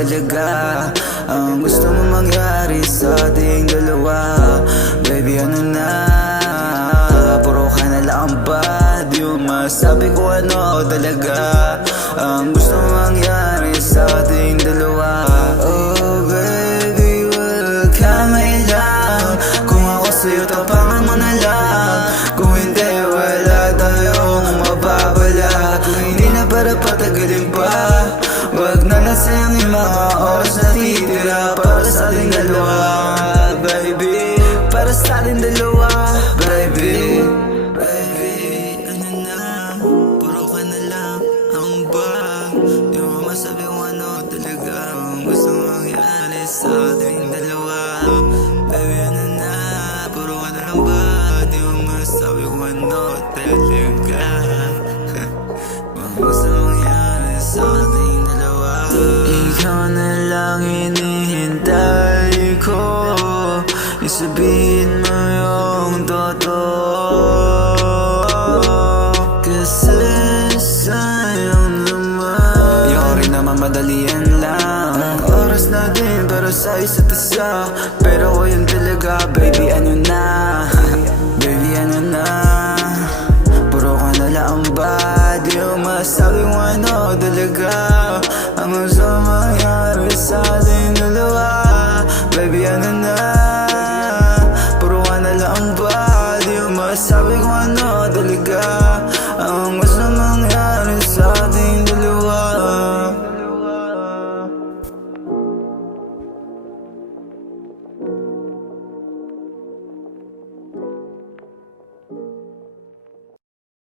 talaga ang gusto mo mangyari sa ating dalawa. Baby, ano na, puro ka na lang ba? Di mo masabi ko ano talaga ang gusto mo mangyari sa ating dalawa. Oh baby, wag ka mailang. Kung ako sa'yo, tapangan mo na lang. Kung hindi, wala tayong mababala. Kung hindi na para patagalin pa, wag na nasayang yung mga oras na titira para sa ating dalawa. Baby, para sa ating dalawa. Baby, baby, ano na, puro ka na lang ang ba? Di mo masabi kung ano talaga ang gusto mangyari sa ating dalawa. Baby, ano na, puro ka na lang ba? Di mo masabi kung ano talaga ang gusto mangyari sa ating dalawa. Ikaw na lang hinihintay ko, isabihin mo yung totoo. Kasi sayang naman, yung rin naman madalian lang ang oras natin para sa isa't isa. Pero ko yun talaga, baby, ano na baby, ano na, puro ka na lang ba? Di mo masabi kung ano talaga ang gusto mangyari sa ating dalawa. Baby, ano na, puro ka na lang ba? Di mo masabi kung ano